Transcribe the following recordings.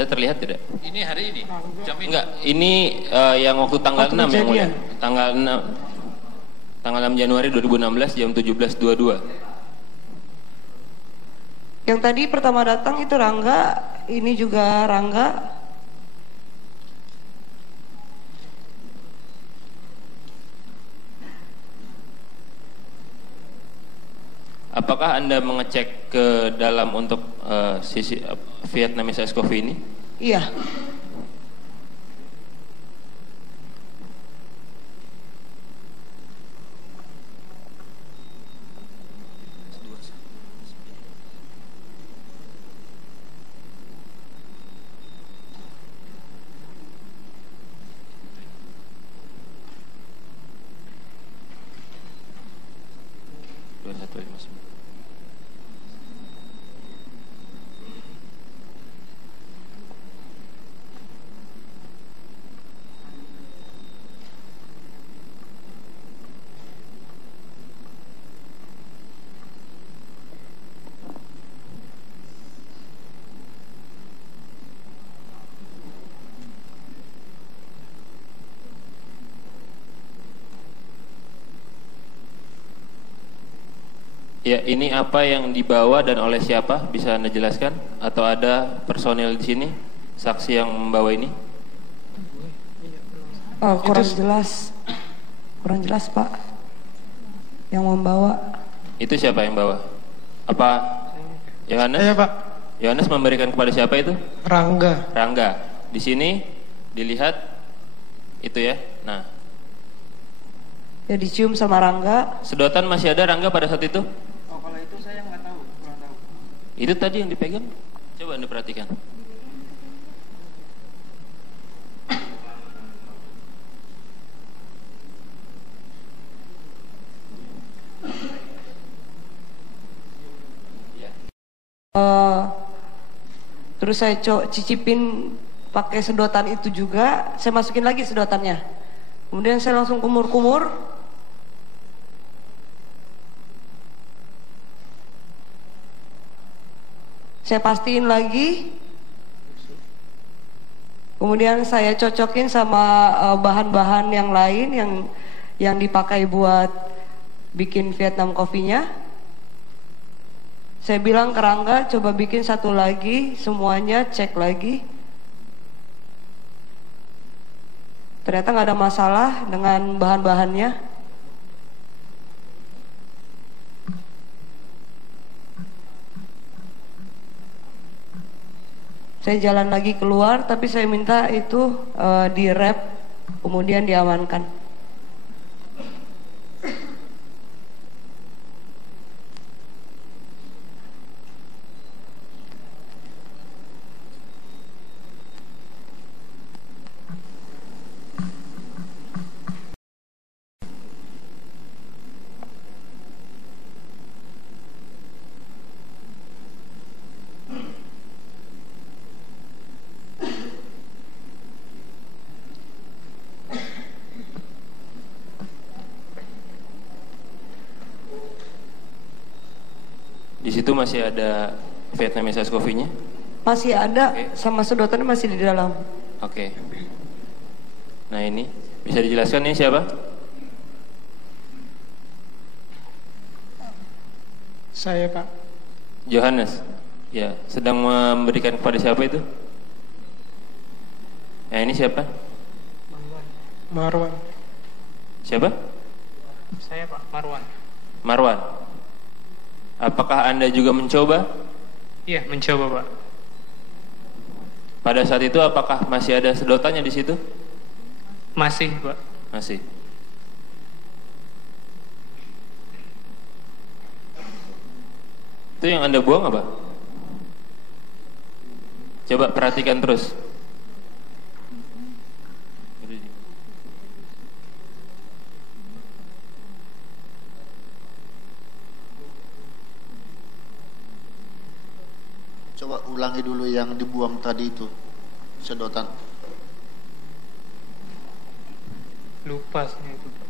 Ada terlihat tidak? Ini hari ini? Jam ini? Enggak, ini yang waktu tanggal 6 yang mulia. Tanggal 6 Januari 2016 jam 17.22. Yang tadi pertama datang itu Rangga, ini juga Rangga. Apakah Anda mengecek ke dalam untuk sisi Vietnamese Ice Coffee ini? Iya. Ya, ini apa yang dibawa dan oleh siapa? Bisa Anda jelaskan? Atau ada personil di sini, saksi yang membawa ini? Oh, kurang jelas Pak. Yang membawa. Itu siapa yang bawa? Apa Yohanes? Saya Pak. Yohanes memberikan kepada siapa itu? Rangga. Rangga. Di sini dilihat itu ya. Nah, Ya dicium sama Rangga. sedotan masih ada Rangga pada saat itu? Oh, kalau itu saya nggak tahu, kurang tahu. Itu tadi yang dipegang. Coba Anda perhatikan. Terus saya cicipin pakai sedotan itu juga. Saya masukin lagi sedotannya. Kemudian saya langsung kumur-kumur. Saya pastiin lagi. Kemudian saya cocokin sama bahan-bahan yang lain yang dipakai buat bikin Vietnam coffee-nya. Saya bilang ke Rangga, coba bikin satu lagi, semuanya cek lagi. Ternyata nggak ada masalah dengan bahan-bahannya. Saya jalan lagi keluar, tapi saya minta itu di wrap, kemudian diamankan. Di situ masih ada Vietnamese Ice Coffee-nya? Masih ada, Oke. sama sedotannya masih di dalam. Oke. Nah ini, bisa dijelaskan ini siapa? Saya Pak. Yohanes. Ya, sedang memberikan kepada siapa itu? Nah ini siapa? Marwan. Siapa? Saya Pak, Marwan. Marwan. Apakah Anda juga mencoba? Iya, mencoba Pak. Pada saat itu apakah masih ada sedotannya di situ? Masih Pak. Masih. Itu yang Anda buang apa? Coba perhatikan terus. Coba ulangi dulu yang dibuang tadi itu, sedotan. Lupa saya itu Pak.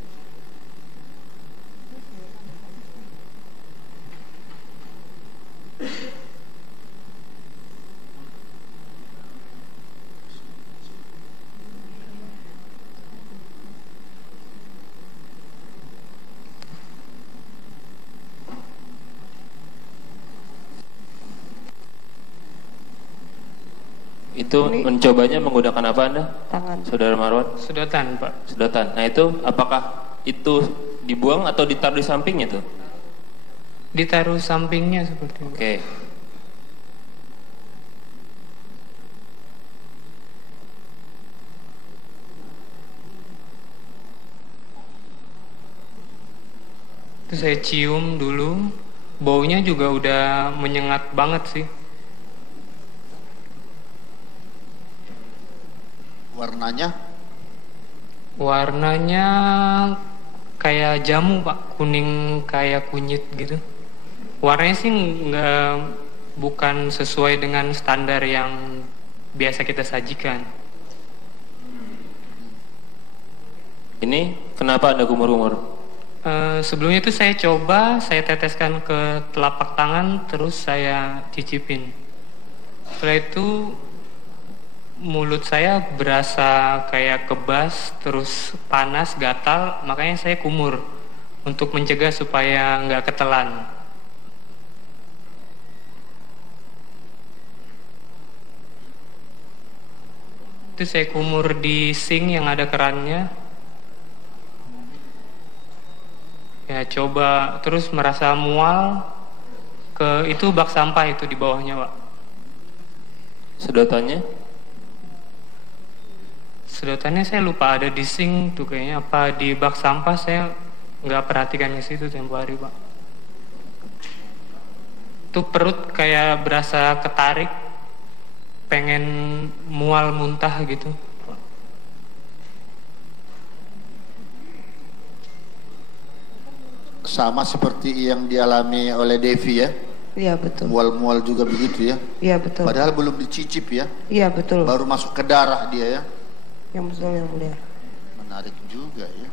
Itu Ini- mencobanya menggunakan apa Anda? Tangan. Saudara Marwan? Sedotan, Pak. Sedotan. Nah itu apakah itu dibuang atau ditaruh di sampingnya tuh? Ditaruh sampingnya seperti itu. Oke. Itu saya cium dulu. Baunya juga udah menyengat banget sih. Warnanya Warnanya kayak jamu, Pak. Kuning kayak kunyit gitu. Warnanya sih bukan sesuai dengan standar yang biasa kita sajikan. Ini kenapa Anda kumur-kumur? Sebelumnya itu saya coba, saya teteskan ke telapak tangan, terus saya cicipin. Setelah itu mulut saya berasa kayak kebas, terus panas, gatal, makanya saya kumur untuk mencegah supaya nggak ketelan. Itu saya kumur di sink yang ada kerannya. Ya coba terus merasa mual ke itu bak sampah itu di bawahnya, Pak. Sedotannya? Sedotannya saya lupa ada di sink tuh kayaknya, apa di bak sampah, saya nggak perhatikan ke situ tempo hari, Pak. Tuh perut kayak berasa ketarik, pengen mual muntah gitu. sama seperti yang dialami oleh Devi ya. Iya betul. Mual-mual juga begitu ya. Iya betul. Padahal belum dicicip ya. Iya betul. Baru masuk ke darah dia ya. Yang betul yang mulia. Menarik juga ya.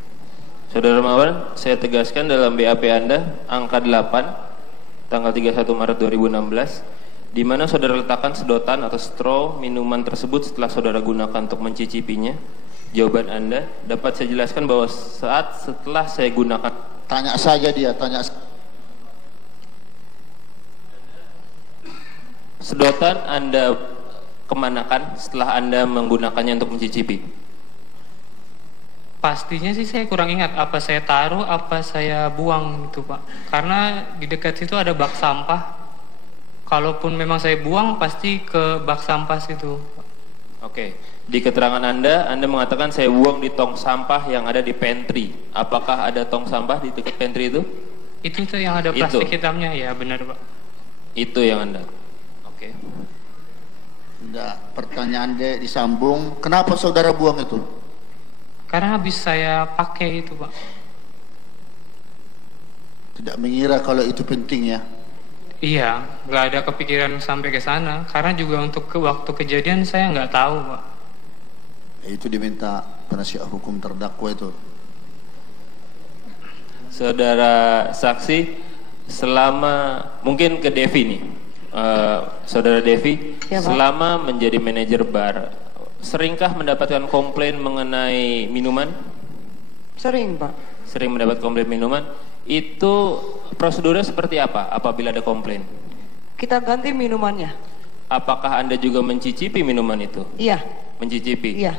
Saudara Marwan, saya tegaskan dalam BAP Anda angka 8 tanggal 31 Maret 2016 di mana saudara letakkan sedotan atau straw minuman tersebut setelah saudara gunakan untuk mencicipinya. Jawaban Anda dapat saya jelaskan bahwa saat setelah saya gunakan. Tanya saja dia, tanya. Sedotan Anda kemanakan setelah Anda menggunakannya untuk mencicipi? Pastinya sih saya kurang ingat apa saya taruh, apa saya buang gitu, Pak. Karena di dekat situ ada bak sampah. Kalaupun memang saya buang pasti ke bak sampah situ. Oke, di keterangan Anda mengatakan saya buang di tong sampah yang ada di pantry. Apakah ada tong sampah di dekat pantry itu? Itu tuh yang ada plastik hitamnya, ya benar, Pak. Itu yang Anda. Oke. Enggak, pertanyaan dia disambung. Kenapa saudara buang itu? Karena habis saya pakai itu, Pak. Tidak mengira kalau itu penting ya. Iya, nggak ada kepikiran sampai ke sana. Karena juga untuk waktu kejadian saya nggak tahu, Pak. Itu diminta penasihat hukum terdakwa itu. Saudara saksi, selama mungkin ke Devi nih, saudara Devi, Ya, Pak. selama menjadi manajer bar, seringkah mendapatkan komplain mengenai minuman? Sering Pak. Sering mendapat komplain minuman. Itu prosedurnya seperti apa apabila ada komplain? Kita ganti minumannya. Apakah Anda juga mencicipi minuman itu? Iya. Mencicipi? Iya.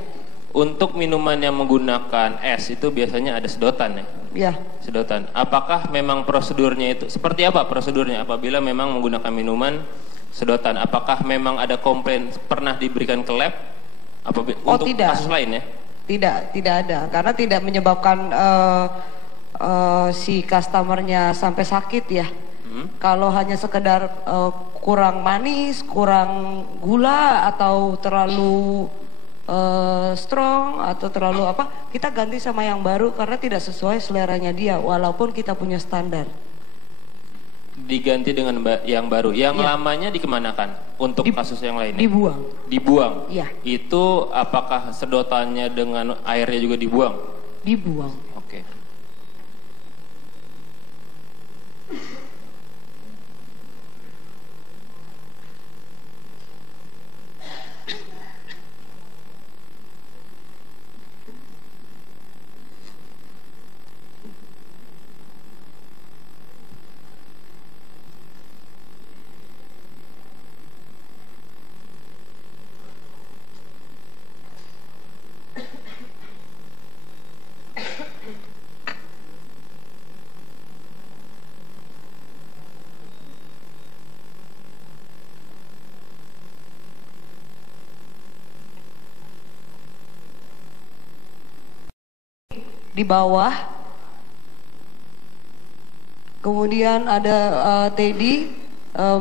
Untuk minuman yang menggunakan es itu biasanya ada sedotan ya? Iya. Sedotan. Apakah memang prosedurnya itu seperti apa prosedurnya apabila memang menggunakan minuman sedotan? Apakah memang ada komplain pernah diberikan ke lab? Untuk tidak. kasus lain ya? Tidak ada. Karena tidak menyebabkan si customernya sampai sakit ya. Kalau hanya sekedar kurang manis, kurang gula atau terlalu strong atau terlalu apa, kita ganti sama yang baru karena tidak sesuai seleranya dia walaupun kita punya standar. Diganti dengan yang baru. Yang Iya. lamanya dikemanakan untuk kasus yang lainnya? Dibuang. Dibuang. Iya. Itu apakah sedotannya dengan airnya juga dibuang? Dibuang. Oke. di bawah. Kemudian ada Teddy,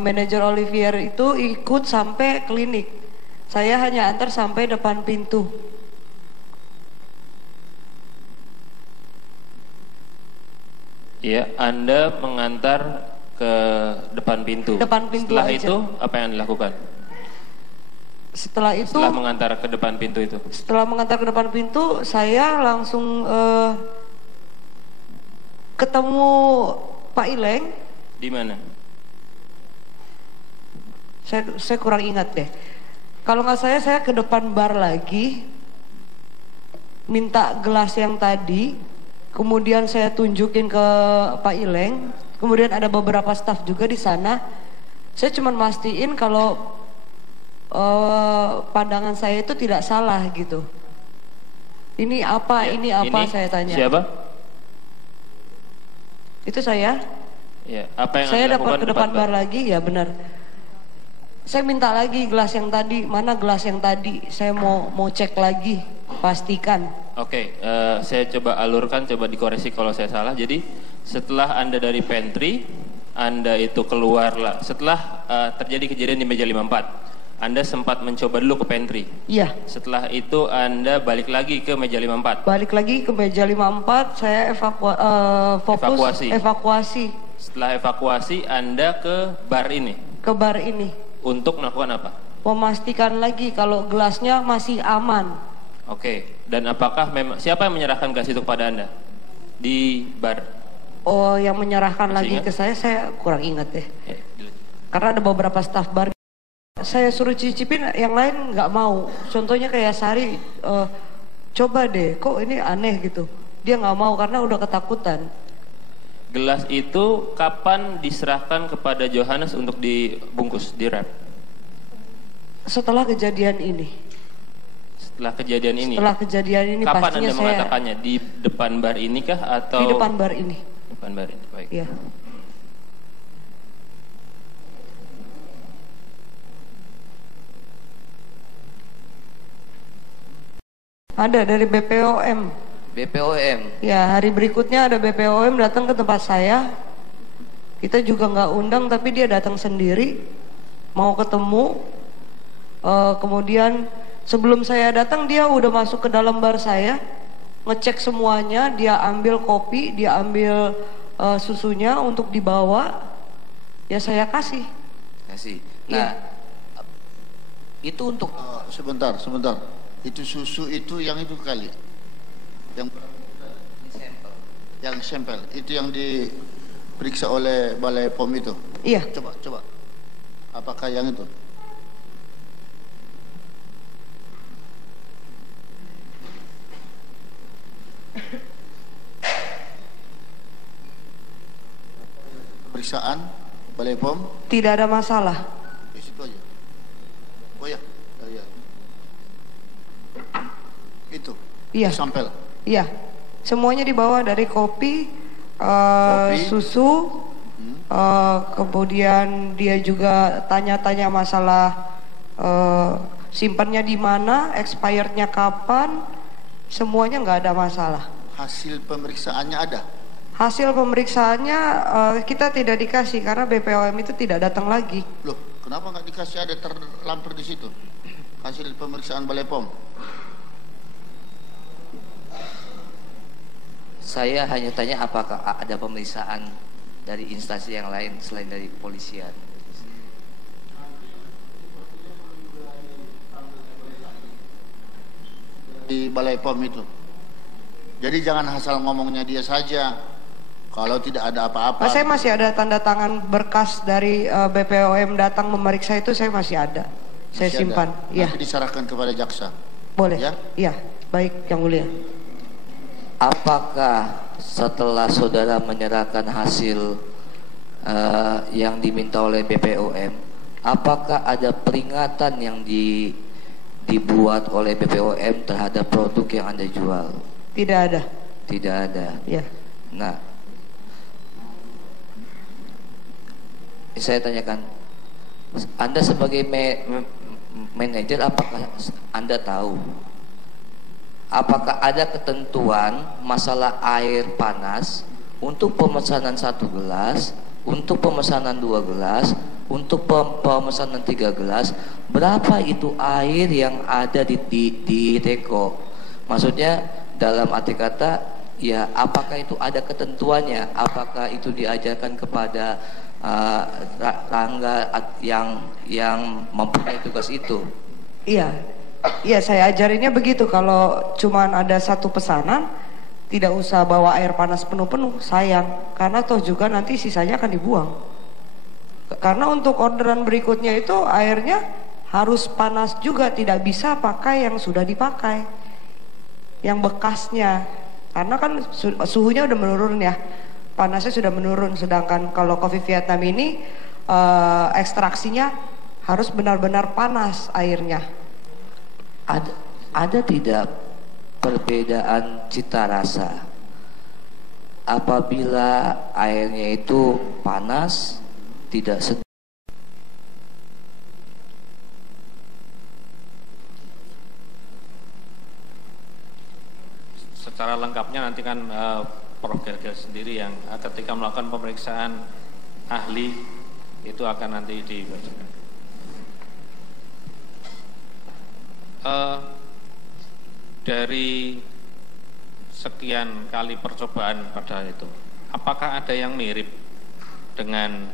manajer Olivier itu ikut sampai klinik. Saya hanya antar sampai depan pintu. Iya, Anda mengantar ke depan pintu. Depan pintu Setelah aja. itu apa yang dilakukan? Setelah itu, Setelah mengantar ke depan pintu itu. setelah mengantar ke depan pintu, saya langsung ketemu Pak Ileng. Di mana? Saya kurang ingat deh. Kalau nggak saya ke depan bar lagi, minta gelas yang tadi, kemudian saya tunjukin ke Pak Ileng. Kemudian ada beberapa staf juga di sana. Saya cuma mastiin kalau pandangan saya itu tidak salah gitu. Ini apa? Ya, ini apa? ini Saya tanya. Siapa? Itu saya. Ya, apa yang Saya Anda dapat lakukan ke di depan bar lagi, ya benar. Saya minta lagi gelas yang tadi, mana gelas yang tadi? Saya mau cek lagi, pastikan. Oke, saya coba alurkan, coba dikoreksi kalau saya salah. Jadi setelah Anda dari pantry, Anda itu keluarlah. Setelah terjadi kejadian di meja 54, Anda sempat mencoba dulu ke pantry. Iya. Setelah itu Anda balik lagi ke meja 54. Balik lagi ke meja 54, saya fokus evakuasi Setelah evakuasi, Anda ke bar ini ke bar ini. untuk melakukan apa? Memastikan lagi kalau gelasnya masih aman. Oke, dan apakah memang siapa yang menyerahkan gelas itu kepada Anda di bar? Oh, yang menyerahkan Masih lagi ingat? ke saya kurang ingat deh. Eh, Karena ada beberapa staf bar. Saya suruh cicipin, yang lain nggak mau. Contohnya kayak Sari, coba deh, kok ini aneh gitu. Dia nggak mau karena udah ketakutan. Gelas itu kapan diserahkan kepada Johannes untuk dibungkus, di-wrap? Setelah kejadian ini. Setelah kejadian ini. Setelah kejadian ini Kapan pastinya Anda saya mengatakannya? Di depan bar ini kah atau di depan bar ini. Depan bar ini. Baik. Iya. Ada dari BPOM. BPOM. Ya, hari berikutnya ada BPOM datang ke tempat saya. Kita juga nggak undang, tapi dia datang sendiri, mau ketemu. Kemudian sebelum saya datang dia udah masuk ke dalam bar saya, ngecek semuanya. Dia ambil kopi, dia ambil susunya untuk dibawa. Ya saya kasih. Kasih. Iya. Nah, itu untuk Sebentar. Itu susu itu yang itu kali. Yang sampel. Itu yang diperiksa oleh Balai POM itu. Iya. Coba. Apakah yang itu? Pemeriksaan Balai POM Tidak ada masalah. di situ aja. Oh ya. Itu. Iya. Sampel. Iya. Semuanya dibawa dari kopi, Kopi. susu, kemudian dia juga tanya-tanya masalah simpannya di mana, expirednya kapan, semuanya nggak ada masalah. Hasil pemeriksaannya ada. Hasil pemeriksaannya kita tidak dikasih karena BPOM itu tidak datang lagi. Loh, kenapa nggak dikasih, ada terlampir di situ? Hasil pemeriksaan Balai POM. saya hanya tanya apakah ada pemeriksaan dari instansi yang lain selain dari kepolisian. Di Balai POM itu. Jadi jangan asal ngomongnya dia saja. Kalau tidak ada apa-apa. Saya masih ada tanda tangan berkas dari BPOM datang memeriksa itu, saya masih ada. Saya masih simpan. ada. Iya. Nanti diserahkan kepada jaksa. Boleh. Ya? Iya, baik Yang Mulia. Apakah setelah saudara menyerahkan hasil yang diminta oleh BPOM, apakah ada peringatan yang dibuat oleh BPOM terhadap produk yang Anda jual? Tidak ada. Tidak ada. Ya. Nah, saya tanyakan, Anda sebagai manajer, apakah Anda tahu apakah ada ketentuan masalah air panas untuk pemesanan 1 gelas, untuk pemesanan 2 gelas, untuk pemesanan 3 gelas, berapa itu air yang ada di teko? Maksudnya dalam arti kata, ya apakah itu ada ketentuannya? Apakah itu diajarkan kepada tangga yang mempunyai tugas itu? Iya, iya saya ajarinnya begitu. Kalau cuman ada satu pesanan, tidak usah bawa air panas penuh-penuh, sayang. Karena toh juga nanti sisanya akan dibuang. Karena untuk orderan berikutnya itu airnya harus panas juga, tidak bisa pakai yang sudah dipakai, yang bekasnya. Karena kan suhunya udah menurun ya, panasnya sudah menurun. Sedangkan kalau kopi Vietnam ini ekstraksinya harus benar-benar panas airnya. Ada tidak perbedaan cita rasa apabila airnya itu panas, tidak secara lengkapnya nanti kan Prof. Gergel sendiri yang ketika melakukan pemeriksaan ahli itu akan nanti dibacakan. Dari sekian kali percobaan pada itu, apakah ada yang mirip dengan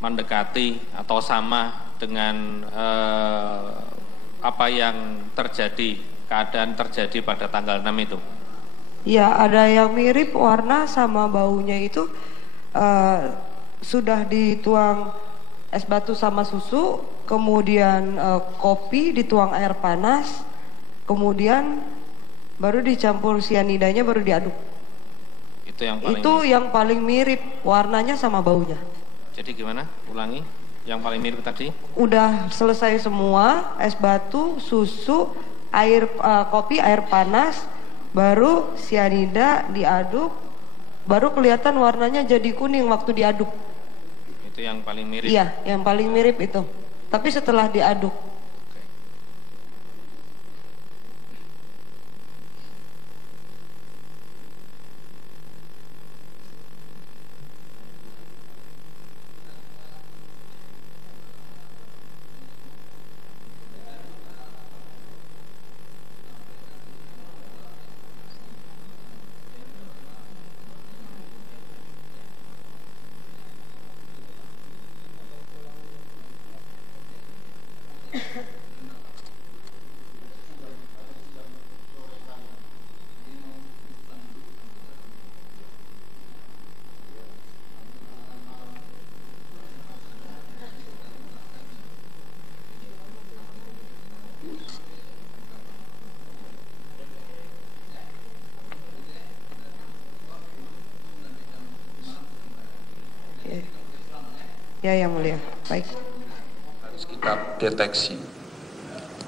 mendekati atau sama dengan apa yang terjadi, keadaan terjadi pada tanggal 6 itu? Ya, ada yang mirip warna sama baunya itu sudah dituang es batu sama susu, kemudian kopi dituang air panas, kemudian baru dicampur sianidanya, baru diaduk. Itu yang paling mirip warnanya sama baunya. Jadi gimana? Ulangi. Yang paling mirip tadi? Udah selesai semua, es batu, susu, air kopi, air panas, baru sianida diaduk, baru kelihatan warnanya jadi kuning waktu diaduk. Itu yang paling mirip? Iya, yang paling mirip itu. Tapi setelah diaduk. Ya, yang mulia. Baik. Harus kita deteksi.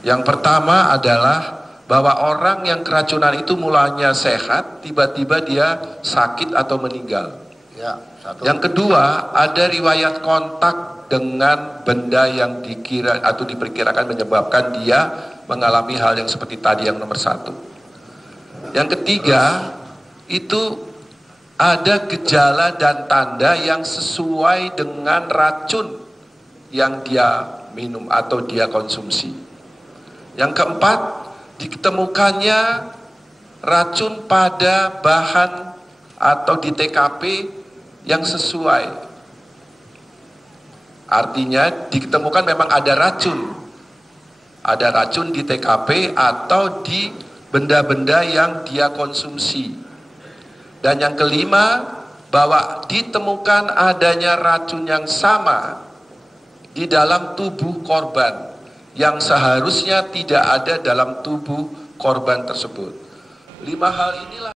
Yang pertama adalah bahwa orang yang keracunan itu mulanya sehat, tiba-tiba dia sakit atau meninggal. Ya, satu. Yang kedua, ada riwayat kontak dengan benda yang dikira atau diperkirakan menyebabkan dia mengalami hal yang seperti tadi yang nomor 1. Yang ketiga, itu ada gejala dan tanda yang sesuai dengan racun yang dia minum atau dia konsumsi. Yang keempat, ditemukannya racun pada bahan atau di TKP yang sesuai. Artinya ditemukan memang ada racun. Ada racun di TKP atau di benda-benda yang dia konsumsi. Dan yang kelima, bahwa ditemukan adanya racun yang sama di dalam tubuh korban yang seharusnya tidak ada dalam tubuh korban tersebut. 5 hal inilah